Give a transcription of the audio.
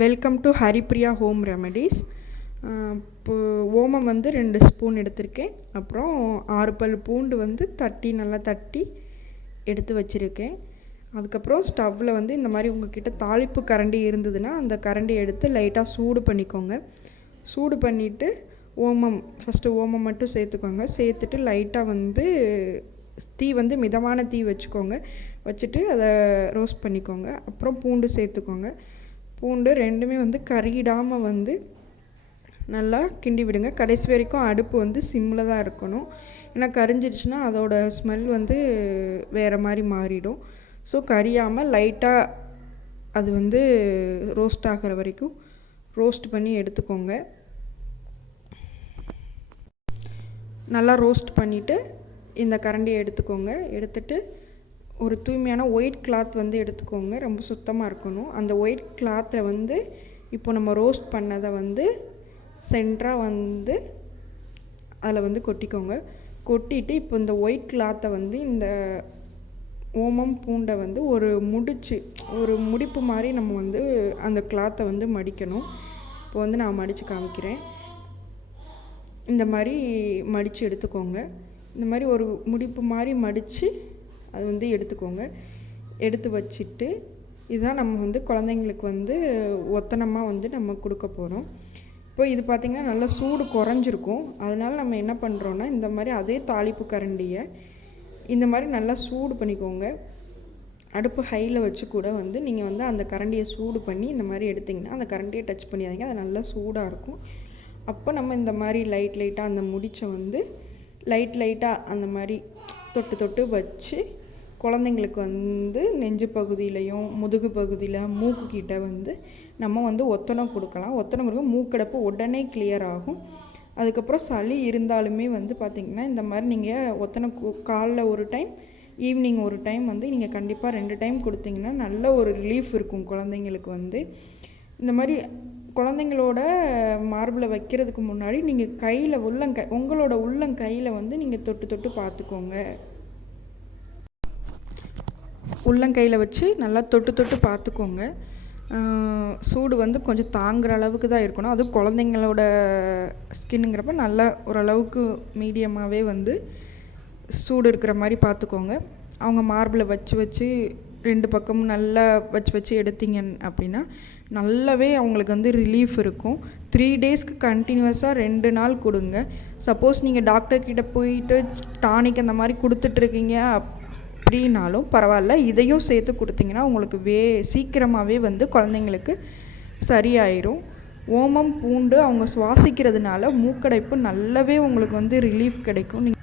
Welcome to Haripriya home remedies இப்போ ஓமம் வந்து ரெண்டு ஸ்பூன் எடுத்திருக்கேன். அப்புறம் ஆறு பல் பூண்டு வந்து தட்டி நல்லா தட்டி எடுத்து வச்சுருக்கேன். அதுக்கப்புறம் ஸ்டவ்வில் வந்து இந்த மாதிரி உங்ககிட்ட தாளிப்பு கரண்டி இருந்ததுன்னா அந்த கரண்டி எடுத்து லைட்டாக சூடு பண்ணிக்கோங்க. சூடு பண்ணிவிட்டு ஓமம் ஃபஸ்ட்டு ஓமம் மட்டும் சேர்த்துக்கோங்க. சேர்த்துட்டு லைட்டாக வந்து தீ வந்து மிதமான தீ வச்சுக்கோங்க. வச்சுட்டு அதை ரோஸ்ட் பண்ணிக்கோங்க. அப்புறம் பூண்டு சேர்த்துக்கோங்க. பூண்டு ரெண்டுமே வந்து கருகிடாமல் வந்து நல்லா கிண்டி விடுங்க. கடைசி வரைக்கும் அடுப்பு வந்து சிம்மில் தான் இருக்கணும். ஏன்னா கரிஞ்சிடுச்சுன்னா அதோட ஸ்மெல் வந்து வேறு மாதிரி மாறிடும். ஸோ கரியாமல் லைட்டாக அது வந்து ரோஸ்ட் ஆகிற வரைக்கும் ரோஸ்ட் பண்ணி எடுத்துக்கோங்க. நல்லா ரோஸ்ட் பண்ணிவிட்டு இந்த கரண்டியை எடுத்துக்கோங்க. எடுத்துகிட்டு ஒரு தூய்மையான ஒயிட் கிளாத் வந்து எடுத்துக்கோங்க. ரொம்ப சுத்தமாக இருக்கணும். அந்த ஒயிட் கிளாத்தில் வந்து இப்போ நம்ம ரோஸ்ட் பண்ணதை வந்து சென்டராக வந்து அதில் வந்து கொட்டிக்கோங்க. கொட்டிட்டு இப்போ இந்த ஒயிட் கிளாத்தை வந்து இந்த ஓமம் பூண்டை வந்து ஒரு முடிச்சு ஒரு முடிப்பு மாதிரி நம்ம வந்து அந்த கிளாத்தை வந்து மடிக்கணும். இப்போ வந்து நான் மடித்து காமிக்கிறேன். இந்த மாதிரி மடித்து எடுத்துக்கோங்க. இந்த மாதிரி ஒரு முடிப்பு மாதிரி மடித்து அது வந்து எடுத்துக்கோங்க. எடுத்து வச்சுட்டு இதுதான் நம்ம வந்து குழந்தைங்களுக்கு வந்து ஒத்தனமாக வந்து நம்ம கொடுக்க போகிறோம் இப்போ இது பார்த்திங்கன்னா நல்லா சூடு குறைஞ்சிருக்கும். அதனால் நம்ம என்ன பண்ணுறோன்னா இந்த மாதிரி அதே தாளிப்பு கரண்டியை இந்த மாதிரி நல்லா சூடு பண்ணிக்கோங்க. அடுப்பு ஹையில் வச்சு கூட வந்து நீங்கள் வந்து அந்த கரண்டியை சூடு பண்ணி இந்த மாதிரி எடுத்திங்கன்னா அந்த கரண்டியை டச் பண்ணியாதீங்க அது நல்லா சூடாக இருக்கும். அப்போ நம்ம இந்த மாதிரி லைட் லைட்டாக அந்த முடிச்சை வந்து லைட் லைட்டாக அந்த மாதிரி தொட்டு தொட்டு வச்சு குழந்தைங்களுக்கு வந்து நெஞ்சு பகுதியிலையும் முதுகு பகுதியில் மூக்கு கிட்ட வந்து நம்ம வந்து ஒத்தனம் கொடுக்கலாம். ஒத்தனம் கொடுக்க மூக்கடைப்பு உடனே கிளியர் ஆகும். அதுக்கப்புறம் சளி இருந்தாலுமே வந்து பார்த்திங்கன்னா இந்த மாதிரி நீங்கள் ஒத்தனை காலைல ஒரு டைம் ஈவினிங் ஒரு டைம் வந்து நீங்கள் கண்டிப்பாக ரெண்டு டைம் கொடுத்தீங்கன்னா நல்ல ஒரு ரிலீஃப் இருக்கும் குழந்தைங்களுக்கு வந்து. இந்த மாதிரி குழந்தைங்களோட மார்பில் வைக்கிறதுக்கு முன்னாடி நீங்கள் கையில் உள்ளங்கை உங்களோட உள்ளங்கையில் வந்து நீங்கள் தொட்டு தொட்டு பார்த்துக்கோங்க உள்ளங்கையில் வச்சு நல்லா தொட்டு தொட்டு பார்த்துக்கோங்க. சூடு வந்து கொஞ்சம் தாங்குற அளவுக்கு தான் இருக்கணும். அதுவும் குழந்தைங்களோட ஸ்கின்னுங்கிறப்ப நல்லா ஓரளவுக்கு மீடியமாகவே வந்து சூடு இருக்கிற மாதிரி பார்த்துக்கோங்க. அவங்க மார்பில் வச்சு வச்சு ரெண்டு பக்கமும் நல்லா வச்சு வச்சு எடுத்தீங்க அப்படின்னா நல்லாவே அவங்களுக்கு வந்து ரிலீஃப் இருக்கும். த்ரீ டேஸ்க்கு கண்டினியூஸாக ரெண்டு நாள் கொடுங்க. சப்போஸ் நீங்கள் டாக்டர்கிட்ட போயிட்டு டானிக் அந்த மாதிரி கொடுத்துட்ருக்கீங்க அப் அப்படின்னாலும் பரவாயில்ல. இதையும் சேர்த்து கொடுத்தீங்கன்னா உங்களுக்கு வே சீக்கிரமாகவே வந்து குழந்தைங்களுக்கு சரியாயிரும். ஓமம் பூண்டு அவங்க சுவாசிக்கிறதுனால மூக்கடைப்பு நல்லாவே உங்களுக்கு வந்து ரிலீஃப் கிடைக்கும்.